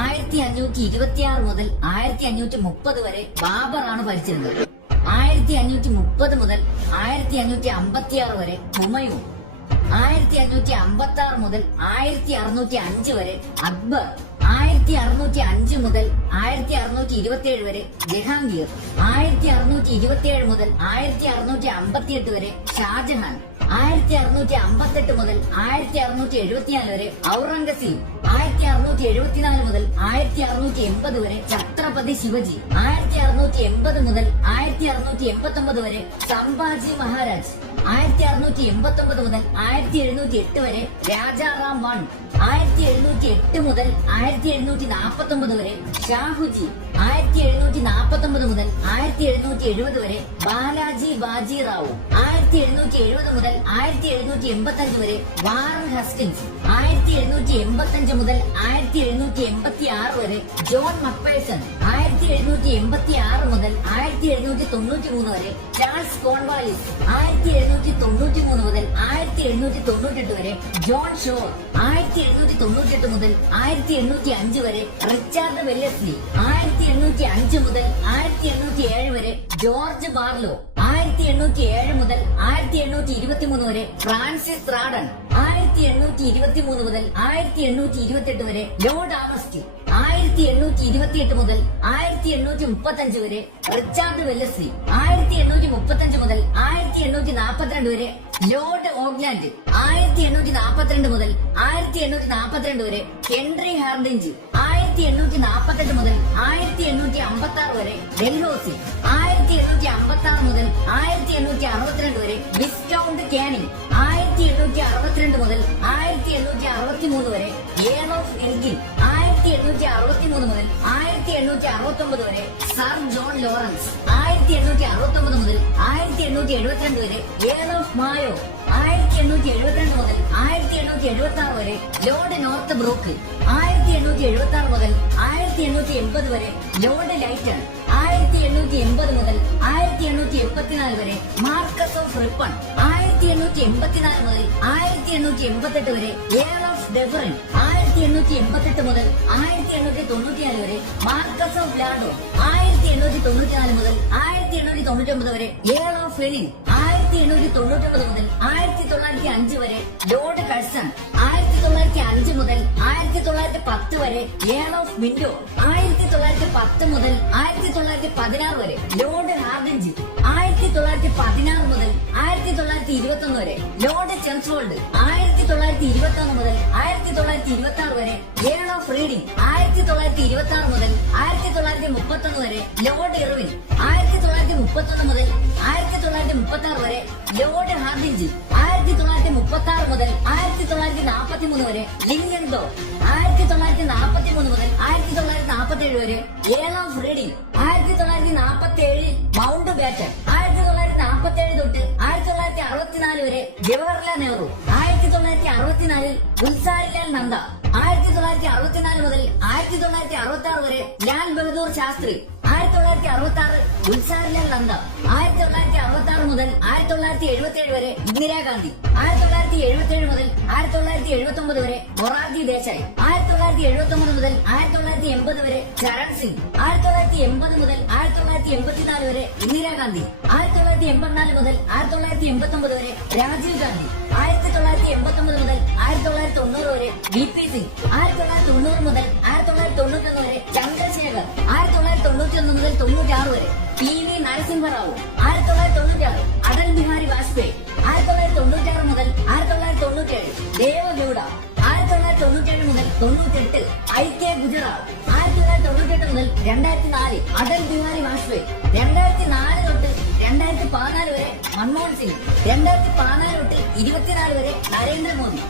ആയിരത്തി അഞ്ഞൂറ്റി ഇരുപത്തിയാറ് മുതൽ ആയിരത്തി അഞ്ഞൂറ്റി മുപ്പത് വരെ ബാബറാണ് ഭരിച്ചിരുന്നത്. ആയിരത്തി അഞ്ഞൂറ്റി മുപ്പത് മുതൽ ആയിരത്തി അഞ്ഞൂറ്റി അമ്പത്തിയാറ് വരെ ഹുമയൂൺ ആയിരത്തി അഞ്ഞൂറ്റി അമ്പത്തി ആറ് മുതൽ ആയിരത്തി അറുന്നൂറ്റി അഞ്ച് വരെ അക്ബർ. ആയിരത്തി അറുന്നൂറ്റി അഞ്ച് മുതൽ ആയിരത്തി അറുന്നൂറ്റി ഇരുപത്തിയേഴ് വരെ ജഹാംഗീർ ആയിരത്തി അറുന്നൂറ്റി ഇരുപത്തിയേഴ് മുതൽ ആയിരത്തി അറുന്നൂറ്റി അമ്പത്തിയെട്ട് വരെ ഷാജഹാൻ ആയിരത്തി അറുന്നൂറ്റി അമ്പത്തെട്ട് മുതൽ ആയിരത്തി അറുന്നൂറ്റി എഴുപത്തിനാല് വരെ ഔറംഗസീബ് ആയിരത്തി അറുന്നൂറ്റി എഴുപത്തിനാല് മുതൽ ആയിരത്തി അറുന്നൂറ്റി എൺപത് വരെ ഛത്രപതി ശിവജി ആയിരത്തി അറുന്നൂറ്റി എൺപത് മുതൽ ആയിരത്തി അറുന്നൂറ്റി എൺപത്തി ഒമ്പത് വരെ സംഭാജി മഹാരാജ് ആയിരത്തി അറുന്നൂറ്റി എൺപത്തി ഒമ്പത് മുതൽ ആയിരത്തി എഴുന്നൂറ്റി എട്ട് വരെ രാജാറാം വൺ ആയിരത്തി എഴുന്നൂറ്റി എട്ട് മുതൽ ആയിരത്തി എഴുന്നൂറ്റി നാൽപ്പത്തി ഒമ്പത് വരെ ഷാഹുജി ആയിരത്തി എഴുന്നൂറ്റി നാൽപ്പത്തി ഒമ്പത് മുതൽ ആയിരത്തി എഴുന്നൂറ്റി എഴുപത് വരെ ബാലാജി ബാജി റാവു ആയിരത്തി എഴുന്നൂറ്റി എഴുപത് മുതൽ ആയിരത്തി എഴുന്നൂറ്റി എൺപത്തി അഞ്ച് വരെ വാറൻ ഹസ്റ്റിൻസ് ആയിരത്തി എഴുന്നൂറ്റി എൺപത്തി അഞ്ച് മുതൽ ആയിരത്തി എഴുന്നൂറ്റി വരെ ജോൺ മക്പേഴ്സൺ ആയിരത്തി എഴുന്നൂറ്റി എൺപത്തി ആറ് മുതൽ ആയിരത്തി എഴുന്നൂറ്റി തൊണ്ണൂറ്റി മൂന്ന് വരെ ചാൾസ് കോൺവാലിസ് ആയിരത്തി എഴുന്നൂറ്റി തൊണ്ണൂറ്റി മൂന്ന് മുതൽ ആയിരത്തി എഴുന്നൂറ്റി തൊണ്ണൂറ്റെട്ട് വരെ ജോൺ ഷോർ ആയിരത്തി എഴുന്നൂറ്റി തൊണ്ണൂറ്റെട്ട് മുതൽ ആയിരത്തി എണ്ണൂറ്റി അഞ്ച് വരെ റിച്ചാർഡ് വെല്ലസ്ലി ആയിരത്തി എണ്ണൂറ്റി അഞ്ച് മുതൽ ആയിരത്തി എണ്ണൂറ്റി ഏഴ് വരെ ജോർജ് ബാർലോ ആയിരത്തി എണ്ണൂറ്റി ഏഴ് മുതൽ ആയിരത്തി എണ്ണൂറ്റി ഇരുപത്തി മൂന്ന് വരെ ഫ്രാൻസിസ് റാഡൻ ആയിരത്തി എണ്ണൂറ്റി ഇരുപത്തി മൂന്ന് മുതൽ ആയിരത്തി എണ്ണൂറ്റി ഇരുപത്തി എട്ട് വരെ ലോഡ് ആമസ്റ്റി ആയിരത്തി എണ്ണൂറ്റി ഇരുപത്തി എട്ട് മുതൽ ആയിരത്തി എണ്ണൂറ്റി മുപ്പത്തി അഞ്ച് വരെ റിച്ചാർഡ് വെല്ലസ്ലി ആയിരത്തി എണ്ണൂറ്റി മുപ്പത്തി അഞ്ച് മുതൽ ആയിരത്തി എണ്ണൂറ്റി നാൽപ്പത്തിരണ്ട് വരെ ലോർഡ് ഓഗ്ലാൻഡ് ആയിരത്തി എണ്ണൂറ്റി നാൽപ്പത്തിരണ്ട് മുതൽ ആയിരത്തി എണ്ണൂറ്റി നാൽപ്പത്തിരണ്ട് വരെ ഹെൻറി ഹാർഡിഞ്ച് ആയിരത്തി എണ്ണൂറ്റി നാൽപ്പത്തെട്ട് മുതൽ ആയിരത്തി എണ്ണൂറ്റി അമ്പത്തി ആറ് വരെ ഡെൽഹോസി ആയിരത്തി എണ്ണൂറ്റി അമ്പത്തി ആറ് മുതൽ ആയിരത്തി എണ്ണൂറ്റി അറുപത്തിരണ്ട് വരെ ഡിസ്കൗണ്ട് കാനിങ് ആയിരത്തി എണ്ണൂറ്റി അറുപത്തിരണ്ട് മുതൽ ആയിരത്തി എണ്ണൂറ്റി അറുപത്തി മൂന്ന് വരെ ഏർ ഓഫ് എൽഗിൻ ആയിരത്തി എണ്ണൂറ്റി അറുപത്തി മൂന്ന് മുതൽ ആയിരത്തി എണ്ണൂറ്റി അറുപത്തി ഒമ്പത് വരെ സർ ജോൺ ലോറൻസ് ആയിരത്തി എണ്ണൂറ്റി അറുപത്തി ഒമ്പത് മുതൽ ആയിരത്തി എണ്ണൂറ്റി എഴുപത്തിരണ്ട് വരെ ഏർ ഓഫ് മായോ ആയിരത്തി എണ്ണൂറ്റി എഴുപത്തിരണ്ട് മുതൽ ആയിരത്തി എണ്ണൂറ്റി എഴുപത്തി ആറ് വരെ ലോർഡ് നോർത്ത് ബ്രോക്ക് ആയിരത്തി എണ്ണൂറ്റി എഴുപത്തി ആറ് മുതൽ ആയിരത്തി എണ്ണൂറ്റി എൺപത് വരെ ലോർഡ് ലൈറ്റൺ ആയിരത്തി എണ്ണൂറ്റി എൺപത് മുതൽ ആയിരത്തി എണ്ണൂറ്റി എൺപത്തിനാല് വരെ മാർക്കസ് ഓഫ് റിപ്പൺ ആയിരത്തി എണ്ണൂറ്റി എൺപത്തിനാല് മുതൽ ആയിരത്തി എണ്ണൂറ്റി എൺപത്തെട്ട് വരെ എയർ ഓഫ് ഡെഫറിൻ ആയിരത്തി എണ്ണൂറ്റി എൺപത്തെട്ട് മുതൽ ആയിരത്തി എണ്ണൂറ്റി തൊണ്ണൂറ്റിനാല് വരെ മാർക്കസ് ഓഫ് ലാഡോ ആയിരത്തി എണ്ണൂറ്റി തൊണ്ണൂറ്റിനാല് മുതൽ ആയിരത്തി എണ്ണൂറ്റി തൊണ്ണൂറ്റി ഒമ്പത് വരെ ഏൾ ഓഫ് ഫെലിൻ ആയിരത്തി എണ്ണൂറ്റി തൊണ്ണൂറ്റി ഒമ്പത് മുതൽ ആയിരത്തി തൊള്ളായിരത്തി അഞ്ച് വരെ ലോർഡ് കഴ്സൺ ആയിരത്തി തൊള്ളായിരത്തി അഞ്ച് മുതൽ ആയിരത്തി തൊള്ളായിരത്തി പത്ത് വരെ ഏൾ ഓഫ് വിൻഡോ ആയിരത്തി തൊള്ളായിരത്തി പത്ത് മുതൽ ആയിരത്തി തൊള്ളായിരത്തി പതിനാറ് വരെ ലോർഡ് തൊള്ളായിരത്തി ഇരുപത്തി ഒന്ന് വരെ. ലോർഡ് ചെൻസ്വോൾഡ് ആയിരത്തി തൊള്ളായിരത്തി ഇരുപത്തി ഒന്ന് മുതൽ ആയിരത്തി തൊള്ളായിരത്തി ഇരുപത്തി ആറ് വരെ. ഗേൾ ഓഫ് റീഡിംഗ് ആയിരത്തി തൊള്ളായിരത്തി ഇരുപത്തി ആറ് മുതൽ ആയിരത്തി തൊള്ളായിരത്തി മുപ്പത്തി ഒന്ന് വരെ. ലോർഡ് ഇർവിൻ ആയിരത്തി തൊള്ളായിരത്തി മുപ്പത്തി ഒന്ന് മുതൽ ആയിരത്തി തൊള്ളായിരത്തി മുപ്പത്തി ആറ് വരെ. ലോർഡ് ഹാർഡിഞ്ച് ആയിരത്തി തൊള്ളായിരത്തി മുപ്പത്തി ആറ് മുതൽ ആയിരത്തി തൊള്ളായിരത്തി നാൽപ്പത്തി മൂന്ന് വരെ. ലിങ്കൻഡോ ആയിരത്തി തൊള്ളായിരത്തി നാൽപ്പത്തി മൂന്ന് മുതൽ ആയിരത്തി തൊള്ളായിരത്തി നാൽപ്പത്തി ഏഴ് വരെ. ഏൾ ഓഫ് റീഡിംഗ് ആയിരത്തി തൊള്ളായിരത്തി നാൽപ്പത്തി ഏഴിൽ മൗണ്ട് ബാറ്റൺ ആയിരത്തി തൊള്ളായിരത്തി നാൽപ്പത്തി ഏഴ് തൊട്ട് അറുപത്തിനാല് വരെ ജവഹർലാൽ നെഹ്റു. ആയിരത്തി തൊള്ളായിരത്തി അറുപത്തിനാലിൽ ഗുൽസാരിലാൽ നന്ദ. ആയിരത്തി തൊള്ളായിരത്തി അറുപത്തിനാല് മുതൽ ആയിരത്തി തൊള്ളായിരത്തി അറുപത്തി ആറ് വരെ ലാൽ ബഹദൂർ ശാസ്ത്രി. ആയിരത്തി തൊള്ളായിരത്തി അറുപത്തി ആറ് ഗുൽസാരിലാൽ നന്ദ. ആയിരത്തി തൊള്ളായിരത്തി അറുപത്തി ആറ് മുതൽ ആയിരത്തി തൊള്ളായിരത്തി എഴുപത്തി ഏഴ് വരെ ഇന്ദിരാഗാന്ധി. ആയിരത്തി തൊള്ളായിരത്തി എഴുപത്തി ഏഴ് മുതൽ തൊള്ളായിരത്തി എഴുപത്തി വരെ മൊറാർജി ദേശായി. ആയിരത്തി തൊള്ളായിരത്തി എഴുപത്തി ഒമ്പത് മുതൽ ആയിരത്തി തൊള്ളായിരത്തി എൺപത് വരെ ചരൺ സിംഗ് ആയിരത്തി തൊള്ളായിരത്തി എൺപത് മുതൽ ആയിരത്തി തൊള്ളായിരത്തി എൺപത്തിനാല് വരെ ഇന്ദിരാഗാന്ധി. ആയിരത്തി തൊള്ളായിരത്തി എൺപത്തിനാല് മുതൽ ആയിരത്തി തൊള്ളായിരത്തി എൺപത്തി ഒമ്പത് വരെ രാജീവ് ഗാന്ധി. ആയിരത്തി തൊള്ളായിരത്തി എൺപത്തി ഒമ്പത് മുതൽ ആയിരത്തി തൊള്ളായിരത്തി തൊണ്ണൂറ് വരെ വി പി സിംഗ്. ആയിരത്തി തൊള്ളായിരത്തി തൊണ്ണൂറ് മുതൽ ആയിരത്തി തൊള്ളായിരത്തി തൊണ്ണൂറ്റൊന്ന് വരെ ചന്ദ്രശേഖർ. ആയിരത്തി തൊള്ളായിരത്തി തൊണ്ണൂറ്റി ഒന്ന് മുതൽ തൊണ്ണൂറ്റി ആറ് വരെ പി വി നരസിംഹറാവു ആയിരത്തി ആയിരത്തി തൊള്ളായിരത്തി തൊണ്ണൂറ്റി നാല് അടൽ ബിഹാരി വാജ്പേയി. രണ്ടായിരത്തി നാല് തൊട്ട് രണ്ടായിരത്തി പതിനാല് വരെ മൻമോഹൻ സിംഗ്. രണ്ടായിരത്തി പതിനാല് തൊട്ട് ഇരുപത്തിനാല് വരെ നരേന്ദ്രമോദി.